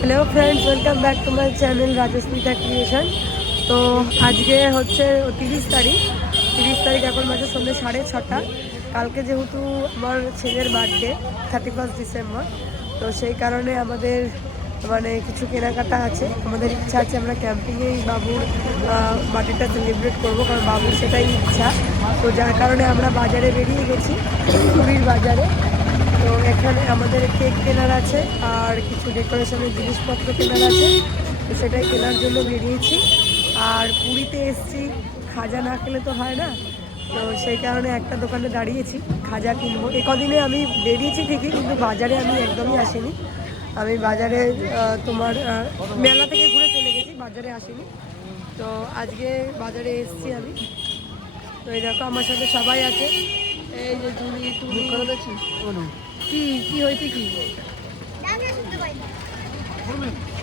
Hello friends, welcome back to my channel Rajasmita creation. तो आज के হচ্ছে 30 তারিখ এখন মাঝে সন্ধ্যে 6:30। কালকে যেহেতু আমার ছেলের বার্থডে 31 ডিসেম্বর, তো সেই কারণে আমাদের মানে কিছু কেনাকাটা আছে। আমাদের ইচ্ছা আছে আমরা ক্যাম্পিংয়েই বাবুর বার্থডেটা সেলিব্রেট করবো, কারণ বাবুর সেটাই ইচ্ছা। তো যার কারণে আমরা বাজারে বেরিয়ে গেছি, পুরীর বাজারে। তো এখানে আমাদের কেক কেনার আছে আর কিছু ডেকোরেশনের জিনিসপত্র কেনার আছে, তো সেটাই কেনার জন্য বেরিয়েছি। আর পুরীতে এসছি, খাজা না খেলে তো হয় না, তো সেই কারণে একটা দোকানে দাঁড়িয়েছি, খাজা কিনবো। এ কদিনে আমি বেরিয়েছি ঠিকই, কিন্তু বাজারে আমি একদমই আসিনি। আমি বাজারে তোমার মেলা থেকে ঘুরে চলে গেছি, বাজারে আসিনি। তো আজকে বাজারে এসছি আমি। তো এই দেখো আমার সাথে সবাই আছে, এই যে তুমি করে দেখছি কি হয়েছে, কি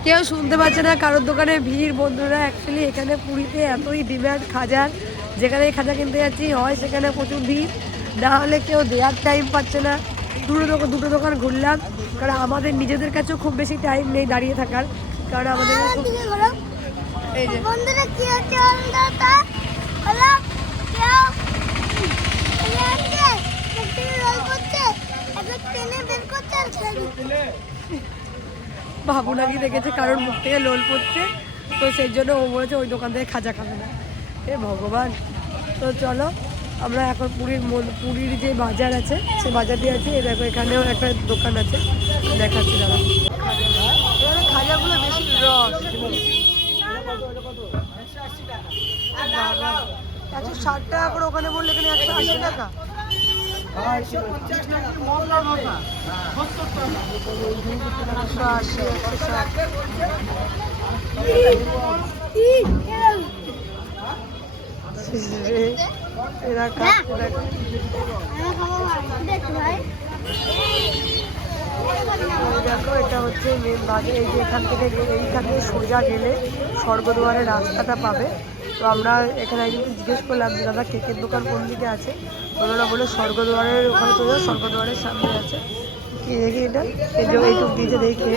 কেউ শুনতে পাচ্ছে না, কারোর দোকানে ভিড়। বন্ধুরা অ্যাকচুয়ালি এখানে পুরীতে এতই ডিমান্ড খাজার, যেখানে খাজা কিনতে যাচ্ছি হয় সেখানে প্রচুর ভিড়, না হলে কেউ দেওয়ার টাইম পাচ্ছে না। দুটো দোকান ঘুরলাম, কারণ আমাদের নিজেদের কাছেও খুব বেশি টাইম নেই দাঁড়িয়ে থাকার, কারণ আমাদের এই যে বাবু নাকি দেখেছে কারোর মুখ থেকে লোল পড়ছে, তো সেই জন্য ও বলেছে ওই দোকান থেকে খাজা খাবে না। এ ভগবান। তো চলো আমরা এখন পুরীর যে বাজার আছে সে বাজার দিয়ে আছি। দেখো এখানেও একটা দোকান আছে, দেখাচ্ছি দাদা। খাজাগুলো বেশি রস, 160 টাকা করে, ওখানে বললে এখানে 180 টাকা। দেখো এটা হচ্ছে মেন বাজার। এই যে এখান থেকে এইখানে সোজা গেলে স্বর্গদুয়ারের রাস্তাটা পাবে। তো আমরা এখানে একজন জিজ্ঞেস করলাম যে দাদা কেকের দোকান কোন দিকে আছে, ওনারা বলে স্বর্গদুয়ারের ওখানে চলে যাও, স্বর্গদুয়ারের সামনে আছে। কি দেখি এটা, এই যে এইটুক দিয়েছে দেখে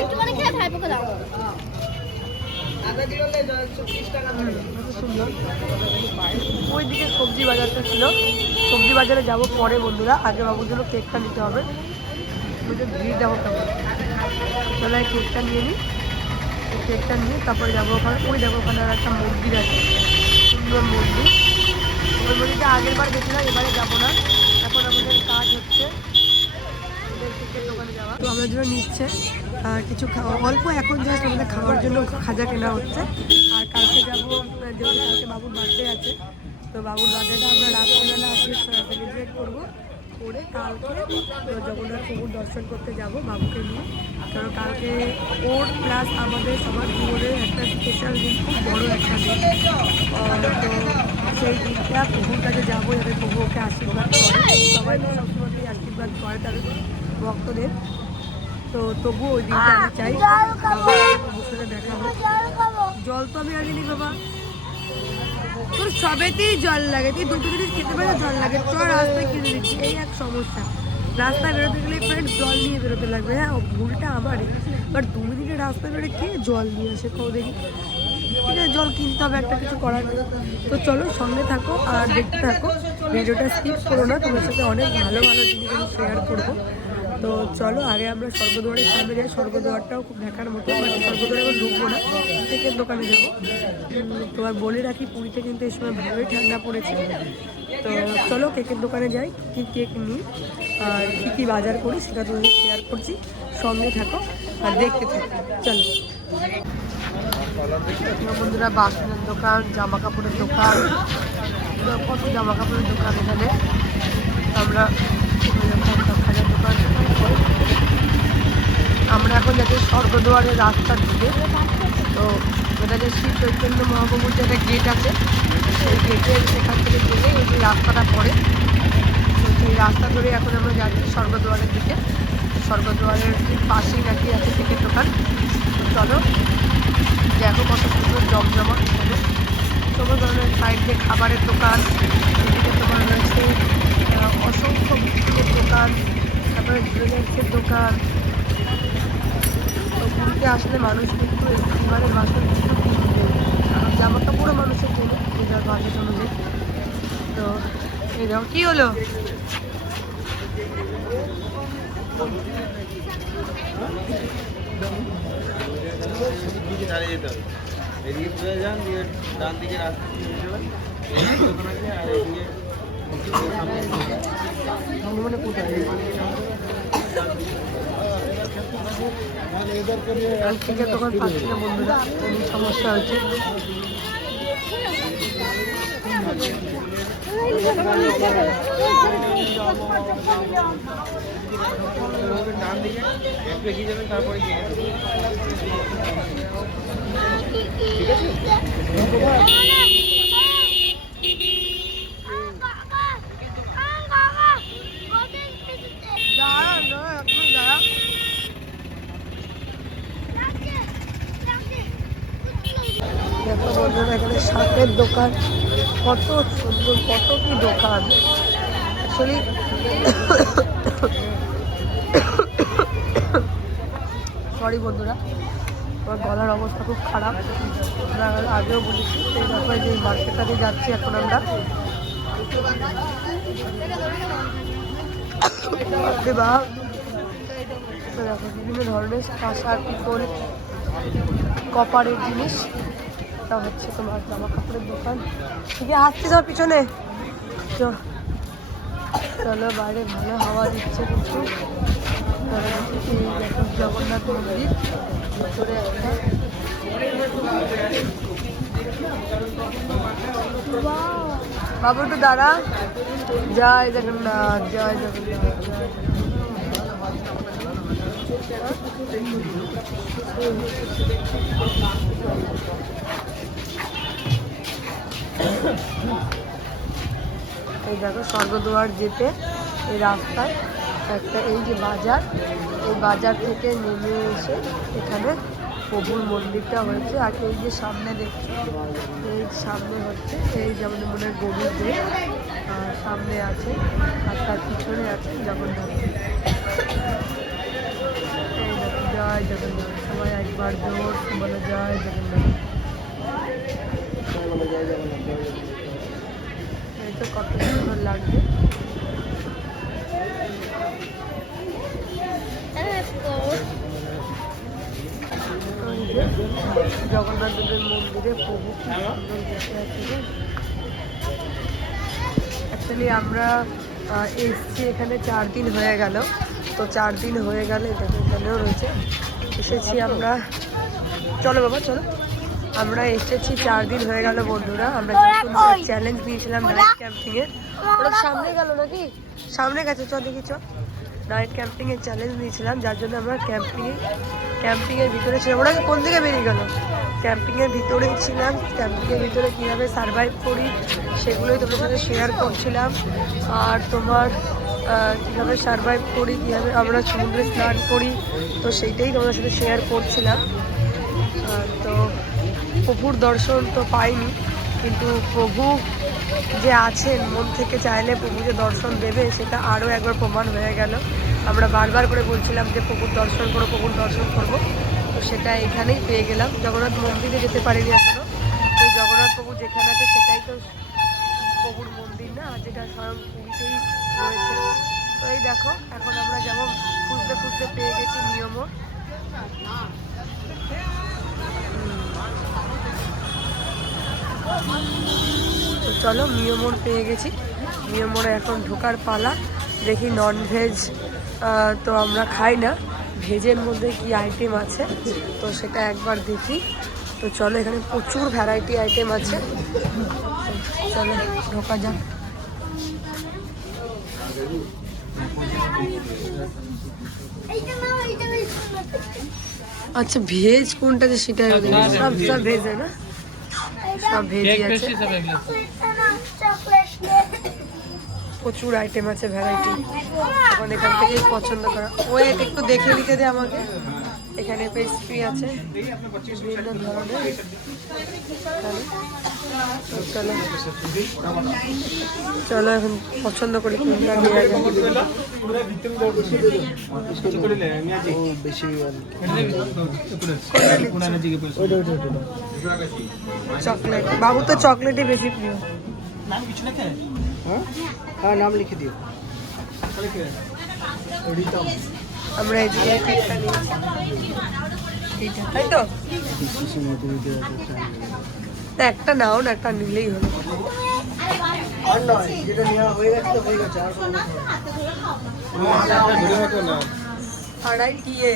সুন্দর। ওইদিকে সবজি বাজারটা ছিল, সবজি বাজারে যাব পরে বন্ধুরা, আগে বাবুর জন্য কেকটা নিতে হবে। ভিড় যাবো কেমন, তাহলে কেকটা নিয়ে নিই, কেকটা নিয়ে তারপরে যাবো ওখানে। ওই দেখো ওখানে আর একটা মন্দির আছে, সুন্দর মন্দির। ওই মন্দিরটা আগের বার গেছিলাম, এবারে যাবো না, এখন আমাদের কাজ হচ্ছে কেকের দোকানে যাওয়া। তো আমাদের জন্য নিচ্ছে কিছু অল্প, এখন জাস্ট আমাদের খাওয়ার জন্য খাজা কেনা হচ্ছে। আর কালকে যাবো, যেহেতু কালকে বাবুর বার্থডে আছে, তো বাবুর বার্থডেটা আমরা রাত্রিবেলা আজকে সেলিব্রেট করবো করে কালকে জগন্নাথ প্রভুর দর্শন করতে যাব বাবুকে নিয়ে। কারণ কালকে ওর প্লাস আমাদের সবার জীবনের একটা স্পেশাল দিন, খুব বড়ো একটা দিন। তো সেই দিনটা প্রভুর কাছে যাবো, যাতে প্রভু ওকে আশীর্বাদ করে। সবাই তো সবসময় আশীর্বাদ করে তাদের ভক্তদের, তো তবুও ওই দিনটা আমি চাই প্রভুর সাথে দেখা হোক। জল তো আমি আগে নি বাবা, তোর সবেতেই জল লাগে, তুই দুটো জিনিস খেতে পারে জল লাগে, তোর রাস্তায় কিনে দিচ্ছি, এই এক সমস্যা। রাস্তায় বেরোতে গেলে ফ্রেন্ড জল নিয়ে বেরোতে লাগবে। হ্যাঁ, ভুলটা আমারই, বাট 2 মিনিটে রাস্তায় বেরোয় কে জল নিয়ে আসে কও দেখি। ঠিক আছে, জল কিনতে হবে, একটা কিছু করার নেই। তো চলো সঙ্গে থাকো আর দেখতে থাকো, ভিডিওটা স্কিপ করো না, তোমার সাথে অনেক ভালো ভালো জিনিস আমি শেয়ার করবো। তো চলো আগে আমরা স্বর্গদুয়ারের সামনে যাই, স্বর্গদুয়ারটাও খুব দেখার মতো। স্বর্গদুয়ারে এখন ঢুকবো না, কেকের দোকানে যাবো। তোমার বলে রাখি পুরীতে কিন্তু এই সময় ভালোই ঠান্ডা পড়েছে। তো চলো কেকের দোকানে যাই, কী কেক নিই আর কী বাজার করি সেটা তোমাদের শেয়ার করছি, সঙ্গে থাকো আর দেখতে থাকো। চলো বন্ধুরা, বাসনের দোকান, জামা কাপড়ের দোকান, কত জামা কাপড়ের দোকান এখানে। আমরা খাজার দোকান, আমরা এখন যাচ্ছি স্বর্গদুয়ারের রাস্তার দিকে। তো এটা যে শ্রী চৈতন্য মহাপ্রভুর যে একটা গেট আছে, সেই গেটের সেখান থেকে গেলে এই যে রাস্তাটা পড়ে, তো সেই রাস্তা ধরে এখন আমরা যাচ্ছি স্বর্গদুয়ারের দিকে। স্বর্গদুয়ারের পাশেই নাকি আছে কেকের দোকান। তো চলো দেখো কত সুন্দর জমজমা এখানে, সব ধরনের সাইড দিয়ে খাবারের দোকান, এদিকে তোমার রয়েছে অসংখ্য বিস্কুটের দোকান, তারপরে জুয়েলার্সের দোকান। তো পুরীতে আসলে মানুষ কিন্তু স্টিমারের বাসন কিন্তু কিনবে, কারণ জামা কাপড়ও মানুষের কেনে যেটার বাজেট অনুযায়ী। তো এই দেখো কী হলো, দোকান পাচ্ছি না বন্ধুরা, এই সমস্যা হচ্ছে। দেখো বন্ধুরা এখানে শাকের দোকান, কত সুন্দর, কত কি দোকান। অ্যাকচুয়ালি সরি বন্ধুরা, আমার গলার অবস্থা খুব খারাপ, আমরা আগেও বলেছি। সেই ব্যাপারে যে মার্কেটটাতে যাচ্ছি এখন আমরা, দেখো বিভিন্ন ধরনের কাঁসা পিতল কপারের জিনিস। এটা হচ্ছে তোমার জামা কাপড়ের দোকান। ঠিক আছে, আসছে সব পিছনে। চলো, বাইরে ভালো হাওয়া দিচ্ছে কিন্তু। জগন্নাথ মন্দির ভিতরে একটা, বাবু একটু দাঁড়া। জয় জগন্নাথ, জয় জগন্নাথ, জয় এই দেখো স্বর্গদুয়ার যেতে এই রাস্তায় একটা এই যে বাজার, এই বাজার থেকে নেমে এসে এখানে প্রভুর মন্দিরটা হয়েছে। আর এই যে সামনে দেখছি, এই সামনে হচ্ছে এই যেমন মনের গভীর দেব সামনে আছে, আর তার পিছনে আছে জগন্নাথ। এই দেখো জয় জগন্নাথ, সবাই একবার জোর বলে জয় জগন্নাথ। এই তো কত সুন্দর লাগবে। জগন্নাথ দেবের মন্দিরে প্রভু কি সুন্দর বসে আছে। অ্যাকচুয়ালি আমরা এসছি এখানে 4 দিন হয়ে গেল, তো 4 দিন হয়ে গেলে এখানেও রয়েছে এসেছি আমরা। চলো বাবা চলো, আমরা এসেছি 4 দিন হয়ে গেল বন্ধুরা। আমরা চ্যালেঞ্জ নিয়েছিলাম নাইট ক্যাম্পিংয়ের, ওরা সামনে গেল নাকি, সামনে গেছে, চল দেখি চল। নাইট ক্যাম্পিংয়ের চ্যালেঞ্জ নিয়েছিলাম, যার জন্য আমরা ক্যাম্পিংয়ের ভিতরে ছিলাম। ওরা কোন দিকে বেরিয়ে গেল, ক্যাম্পিংয়ের ভিতরেই ছিলাম। ক্যাম্পিংয়ের ভিতরে কীভাবে সারভাইভ করি সেগুলোই তোমাদের সাথে শেয়ার করছিলাম। আর তোমার কীভাবে সারভাইভ করি, কীভাবে আমরা সমুদ্রে স্নান করি, তো সেইটাই তোমাদের সাথে শেয়ার করছিলাম। তো প্রভুর দর্শন তো পাইনি, কিন্তু প্রভু যে আছেন, মন থেকে চাইলে প্রভু যে দর্শন দেবে সেটা আরও একবার প্রমাণ হয়ে গেল। আমরা বারবার করে বলছিলাম যে প্রভুর দর্শন করো, প্রভুর দর্শন করবো, তো সেটা এখানেই পেয়ে গেলাম। জগন্নাথ মন্দিরে যেতে পারিনি এখনও, তো জগন্নাথ প্রভু যেখানে আছে সেটাই তো প্রভুর মন্দির না, যেটা স্বয়ং পুরীতেই রয়েছে। তো এই দেখো এখন আমরা যেমন খুঁজতে খুঁজতে পেয়ে গেছি নিয়মও। তো চলো মিয়মোর পেয়ে গেছি, মিয়মোরে এখন ঢোকার পালা। দেখি ননভেজ তো আমরা খাই না, ভেজের মধ্যে কি আইটেম আছে তো সেটা একবার দেখি। তো চলো, এখানে প্রচুর ভ্যারাইটি আইটেম আছে, চলো ঢোকা যাক। আচ্ছা ভেজ কোনটা যে সেটা সব সব ভেজ না, সব ভেজই আছে, প্রচুর আইটেম আছে ভ্যারাইটি। এখন এখান থেকেই পছন্দ করা। ওয়েট একটু দেখে নিতে দে আমাকে। এখানে পেস্ট্রি আছে বিভিন্ন ধরনের। চলো চলো এখন পছন্দ করি কোনটা নেওয়া যায়। চকলেট, বাবু তো চকলেটই বেশি প্রিয়। হ্যাঁ নাম লিখে দিও। আমরা এই যে কেকটা নিয়েছি, এইটা তাই তো? তা একটা নাও না, একটা নিলেই হলো। আর নয়, যেটা নেওয়া হয়ে গেছে তো হয়ে গেছে, আর কোনো আড়াই টিএ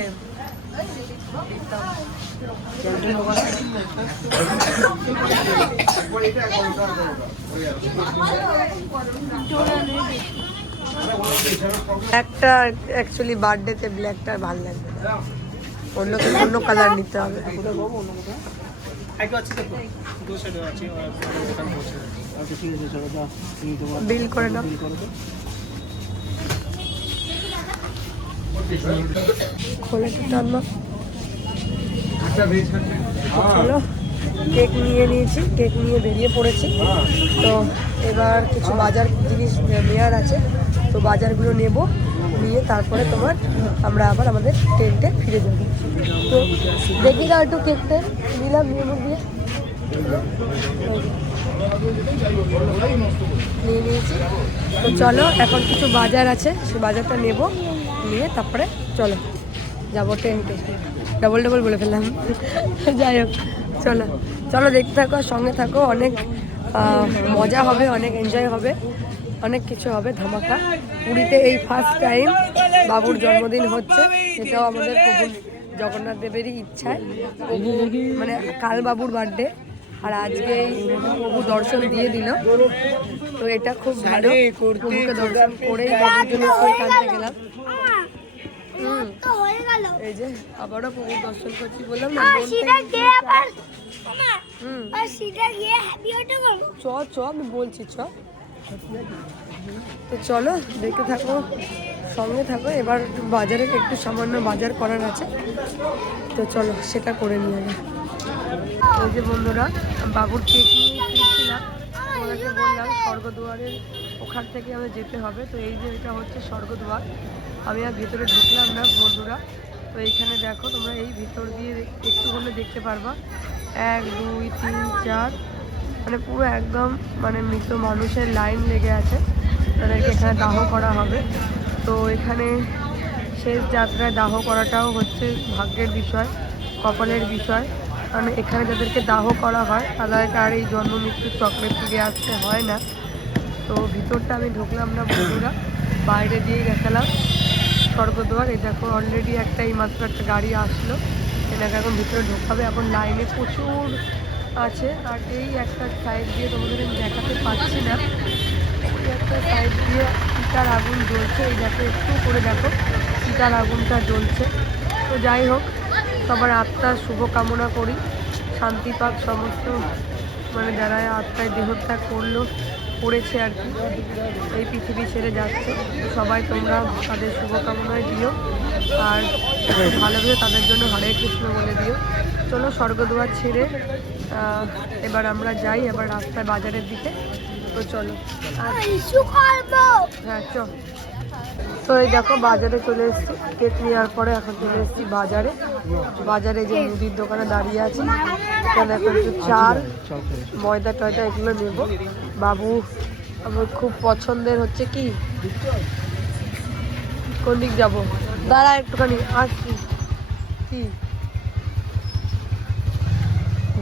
একটা অ্যাকচুয়ালি বার্থডেতে ব্ল্যাকটা ভালো লাগবে না, অন্য কালার নিতে হবে। বিল করে নাও। খোলে তো টানবা। চলো কেক নিয়ে নিয়েছি, কেক নিয়ে বেরিয়ে পড়েছি। তো এবার কিছু বাজার জিনিস নেওয়ার আছে, তো বাজারগুলো নেব, নিয়ে তারপরে আমরা আবার আমাদের টেন্টে ফিরে যাব। তো দেখি না একটু কেকটা নিলাম, নিয়ে দিয়ে নিয়ে নিয়েছি। তো চলো এখন কিছু বাজার আছে, সেই বাজারটা নেব, নিয়ে তারপরে চলো যাবো টেন্টে। ডবল বলে ফেললাম। যাই হোক চলো চলো দেখতে থাকো, সঙ্গে থাকো, অনেক মজা হবে, অনেক এনজয় হবে, অনেক কিছু হবে ধামাকা। পুরীতে এই ফার্স্ট টাইম বাবুর জন্মদিন হচ্ছে, এটাও আমাদের প্রভু জগন্নাথ দেবেরই ইচ্ছায়। প্রভু মানে কাল বাবুর বার্থডে, আর আজকে প্রভু দর্শন দিয়ে দিল, তো এটা খুব ভালো। প্রভুকে দর্শন করেই বাবুর জন্য কেক আনতে গেলাম। এই যে আবারও প্রভুর দর্শন করছি, বললাম না। চ আমি বলছি চ। তো চলো দেখতে থাকো, সঙ্গে থাকো। এবার বাজারে একটু সামান্য বাজার করার আছে, তো চলো সেটা করে নিয়ে যাবে। ওই যে বন্ধুরা বাবুর কেক নিয়ে ফিরছিলাম, ওনাকে বললাম স্বর্গদুয়ারের ওখান থেকে আমাদের যেতে হবে। তো এই যে এটা হচ্ছে স্বর্গদুয়ার, আমি আর ভিতরে ঢুকলাম না বন্ধুরা। তো এইখানে দেখো তোমরা, এই ভিতর দিয়ে একটু হলে দেখতে পারবা 1 2 3 4 মানে পুরো একদম মানে মৃত মানুষের লাইন লেগে আছে, তাদেরকে এখানে দাহ করা হবে। তো এখানে শেষ যাত্রায় দাহ করাটাও হচ্ছে ভাগ্যের বিষয়, কপালের বিষয়, কারণ এখানে যাদেরকে দাহ করা হয় তাদেরকে আর এই জন্ম মৃত্যুর চক্রে ফিরে আসতে হয় না। তো ভিতরটা আমি ঢুকলাম না বন্ধুরা, বাইরে দিয়ে দেখালাম স্বর্গদুয়ার। এই দেখো অলরেডি এইমাত্র একটা গাড়ি আসলো, এটাকে এখন ভিতরে ঢোকাবে। এখন লাইনে প্রচুর আছে, আর এই একটা সাইড দিয়ে তোমাদের আমি দেখাতে পারছি না, ওই একটা সাইড দিয়ে চিতার আগুন জ্বলছে। এই দেখো একটু করে দেখো চিতার আগুনটা জ্বলছে। তো যাই হোক, সবার আত্মার শুভ কামনা করি, শান্তি পাক সমস্ত, মানে যারা আত্মায় দেহত্যাগ করেছে আর কি, এই পৃথিবী ছেড়ে যাচ্ছে, সবাই তোমরা তাদের শুভকামনায় দিও, আর ভালোভাবে তাদের জন্য হরে কৃষ্ণ বলে দিও। চলো স্বর্গদুয়ার ছেড়ে এবার আমরা যাই এবার রাস্তায় বাজারের দিকে। তো চলো হ্যাঁ চল। তো এই দেখো বাজারে চলে এসেছি, কেক নেওয়ার পরে এখন চলে এসেছি বাজারে যে মুদির দোকানে দাঁড়িয়ে আছি, এখানে এখন একটু চাল ময়দা টয়দা এগুলো নেব। বাবু আমার খুব পছন্দের হচ্ছে কি, কোন দিক যাবো দাঁড়া একটুখানি আসছি, কি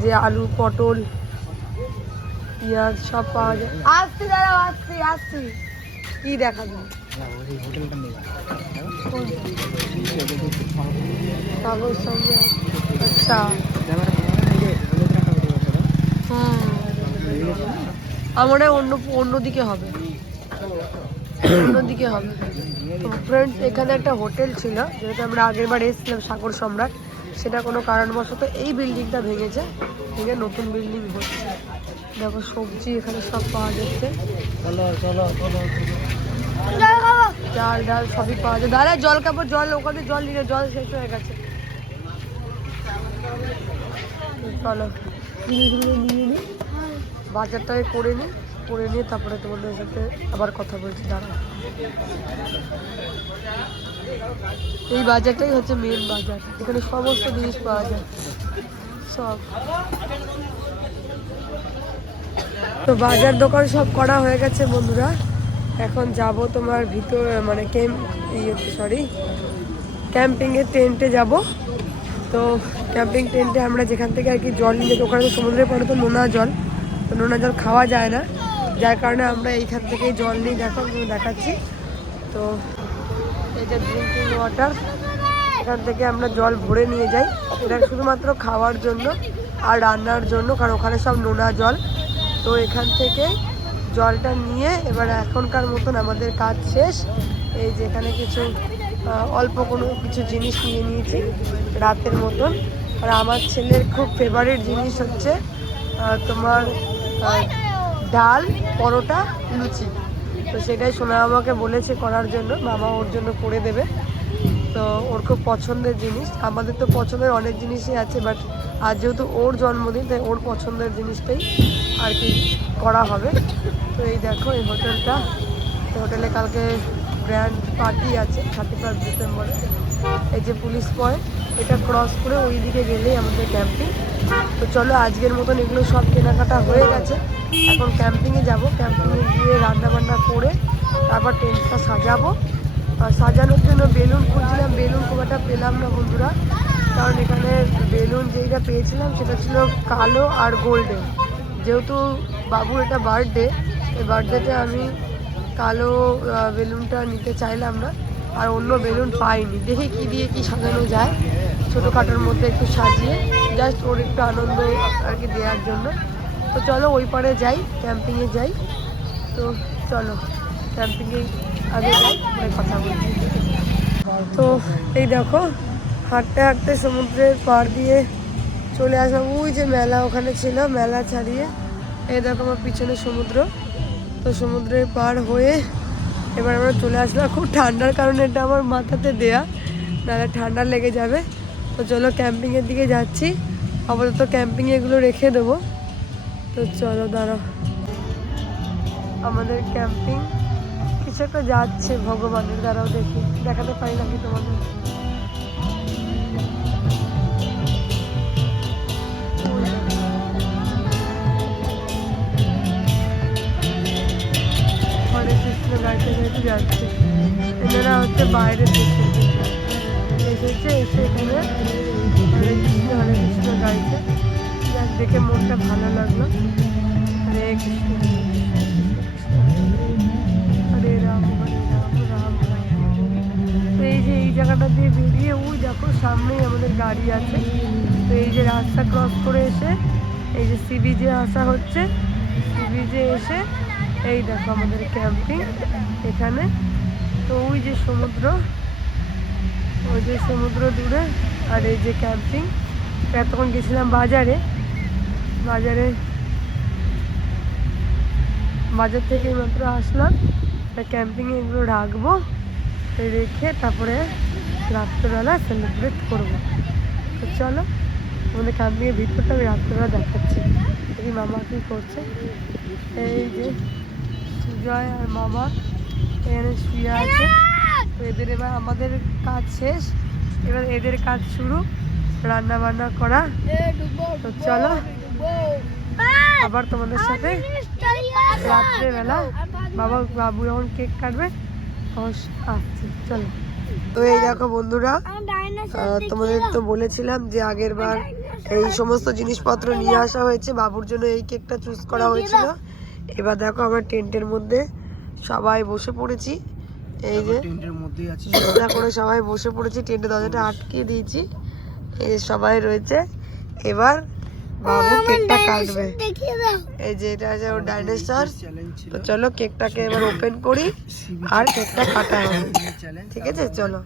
যে আলু পটল পেঁয়াজ সব পাওয়া যায়। আসছি দাঁড়াও, আসছি কি দেখাবি? বাবুর সঙ্গে আচ্ছা আমরা অন্যদিকে হবে, অন্যদিকে হবে। তো ফ্রেন্ডস এখানে একটা হোটেল ছিল, যেটা আমরা আগের বার এসেছিলাম সাগর সম্রাট, সেটা কোনো কারণবশত এই বিল্ডিংটা ভেঙেছে, ভেঙে নতুন বিল্ডিং হচ্ছে। দেখো সবজি এখানে সব পাওয়া যাচ্ছে, চাল ডাল সবই পাওয়া যায়। দাঁড়া জল কাপড় জল ওখানে জল নিয়ে জল শেষ হয়ে গেছে। চলো জিনিসগুলো নিয়ে নিই, বাজারটাকে করে নিয়ে তারপরে তোমাদের সাথে আবার কথা বলছি। দাঁড়াও, এই বাজারটাই হচ্ছে মেন বাজার, এখানে সমস্ত জিনিস পাওয়া যায় সব। তো বাজার দোকান সব করা হয়ে গেছে বন্ধুরা, এখন যাব তোমার ভিতর মানে ক্যাম্পিংয়ের টেন্টে যাব। তো ক্যাম্পিং টেন্টে আমরা যেখান থেকে আর কি জল নিয়ে যাই, ওখানে তো সমুদ্রের পরে তো নোনা জল, তো নোনা জল খাওয়া যায় না, যার কারণে আমরা এইখান থেকেই জল নিই। দেখো আমি দেখাচ্ছি। তো এটা ড্রিঙ্কিং ওয়াটার, এখান থেকে আমরা জল ভরে নিয়ে যাই, এটা শুধুমাত্র খাওয়ার জন্য আর রান্নার জন্য, কারণ ওখানে সব নোনা জল। তো এখান থেকে জলটা নিয়ে এবার এখনকার মতন আমাদের কাজ শেষ। এই যে এখানে কিছু অল্প কোনো কিছু জিনিস নিয়ে নিয়েছি রাতের মতন। আর আমার ছেলের খুব ফেভারিট জিনিস হচ্ছে তোমার ডাল, পরোটা, লুচি। তো সেটাই সোনা আমাকে বলেছে করার জন্য, মামা ওর জন্য করে দেবে। তো ওর খুব পছন্দের জিনিস, আমাদের তো পছন্দের অনেক জিনিসই আছে, বাট আজ যেহেতু ওর জন্মদিন তাই ওর পছন্দের জিনিসটাই আর কি করা হবে। তো এই দেখো এই হোটেলটা, এই হোটেলে কালকে গ্র্যান্ড পার্টি আছে 31 ডিসেম্বরে। এই যে পুলিশ পয়েন্ট, এটা ক্রস করে ওই দিকে গেলেই আমাদের ক্যাম্পিং। তো চলো আজকের মতন এগুলো সব কেনাকাটা হয়ে গেছে, এখন ক্যাম্পিংয়ে যাব। ক্যাম্পিংয়ে গিয়ে রান্নাবান্না করে তারপর টেন্টটা সাজাবো। আর সাজানোর জন্য বেলুন খুঁজছিলাম, বেলুন খুব একটা পেলাম না বন্ধুরা, কারণ এখানে বেলুন যেইটা পেয়েছিলাম সেটা ছিল কালো আর গোল্ডেন। যেহেতু বাবুর এটা বার্থডে, এই বার্থডেতে আমি কালো বেলুনটা নিতে চাইলাম না, আর অন্য বেলুন পাইনি। দেখি কী দিয়ে কী সাজানো যায়, ছোটোখাটোর মধ্যে একটু সাজিয়ে জাস্ট ওর একটু আনন্দ আর কি দেওয়ার জন্য। তো চলো ওই পারে যাই, ক্যাম্পিংয়ে যাই। তো চলো ক্যাম্পিংয়ে আগে যাই, পরে কথা বলছি। তো এই দেখো হাঁটতে হাঁটতে সমুদ্রের পাড় দিয়ে চলে আসলাম। ওই যে মেলা ওখানে ছিল, মেলা ছাড়িয়ে এই দেখো আমার পিছনে সমুদ্র। তো সমুদ্রের পাড় হয়ে এবার আমরা চলে আসলাম। খুব ঠান্ডার কারণে এটা আমার মাথাতে দেয়া, নাহলে ঠান্ডা লেগে যাবে। তো চলো ক্যাম্পিংয়ের দিকে যাচ্ছি, আপাতত ক্যাম্পিংয়ে এগুলো রেখে দেবো। তো চলো দাঁড়াও, আমাদের ক্যাম্পিং কিছু একটা যাচ্ছে ভগবানের, দ্বারাও দেখি দেখাতে পারি নাকি তোমাদের। হরে কৃষ্ণ গাইতে গাইতে যাচ্ছে, এনারা হচ্ছে বাইরে থেকে এসেছে, এসে এখানে হরে কৃষ্ণ গাইছে। যাক দেখে মনটা ভালো লাগলো। হরে কৃষ্ণ হরে রাম রাম রাম। তো এই যে এই জায়গাটা দিয়ে বেরিয়ে ওই দেখো সামনেই আমাদের গাড়ি আছে। তো এই যে রাস্তা ক্রস করে এসে এই যে সি বিচে আসা হচ্ছে, সি বিচে এসে এই দেখো আমাদের ক্যাম্পিং এখানে। তো ওই যে সমুদ্র, ওই যে সমুদ্র দূরে, আর এই যে ক্যাম্পিং। এতক্ষণ গেছিলাম বাজারে, বাজার থেকে মাত্র আসলাম। ক্যাম্পিংয়ে এগুলো রাখবো, রেখে তারপরে রাত্রেবেলা সেলিব্রেট করবো। তো চলো আমাদের ক্যাম্পিংয়ের ভিতরটা আমি রাত্রেবেলা দেখাচ্ছি। দেখি মামা কী করছে। এই যে সুজয় আর মামা এখানে শুয়ে আছে। তো এদের এবার আমাদের কাজ শেষ, এবার এদের কাজ শুরু, রান্না বান্না করা। তো চলো আবার তোমাদের সাথে রাত্রেবেলা বাবু যখন কেক কাটবে আসছি। চলো। তো এই দেখো বন্ধুরা, তোমাদের তো বলেছিলাম যে আগের বার এই সমস্ত জিনিসপত্র নিয়ে আসা হয়েছে, বাবুর জন্য এই কেকটা চুজ করা হয়েছিল। এবার দেখো আমরা টেন্টের মধ্যে সবাই বসে পড়েছি, এই যে টেন্টের মধ্যেই আছি, করে সবাই বসে পড়েছি, টেন্টের দরজাটা আটকে দিয়েছি, এই সবাই রয়েছে। এবার বাবু কেকটা কাটবে, এই যে এটা আছে ওর ডাইনোসর। তো চলো কেকটাকে এবার ওপেন করি আর কেকটা কাটা হবে, ঠিক আছে চলো।